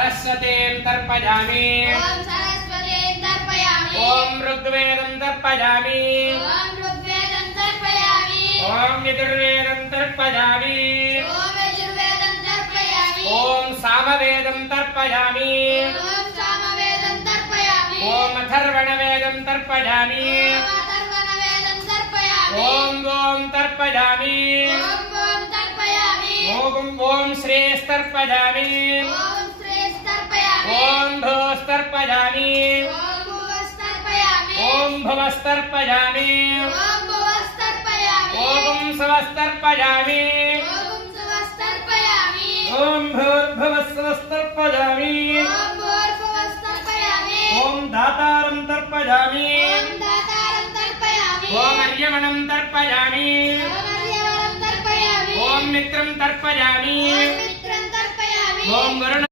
सरस्वतीं तर्पयामि ओम सरस्वतीं तर्पयामि ओम ऋग्वेदं तर्पयामि ओम ऋग्वेदं तर्पयामि ओम यजुर्वेदं तर्पयामि ओम यजुर्वेदं तर्पयामि ओम सामवेदं तर्पयामि ओम सामवेदं तर्पयामि ओम अथर्वणवेदं तर्पयामि ओम अथर्वणवेदं तर्पयामि ओम ओम तर्पयामि ओम तर्पयामि ओम श्रेयस्तर्पयामि ओम श्रेयस्तर्पयामि ओम भोस्तर्पयामि ओम भुवस्तर्पयामि ओम भवस्तर्पयामि ओम भुवस्तर्पयामि ओम स्वस्तर्पयामि ओम सुवस्तर्पयामि ओम भूर्भुवस्वस्तर्पयामि ओम भूर्भुवस्तर्पयामि ओम दातारं तर्पयामि ओम दातारं तर्पयामि ओम अर्यमणं तर्पयामि ओम अर्यवरं तर्पयामि ओम मित्रं तर्पयामि ओम मित्रं तर्पयामि ओम वरुण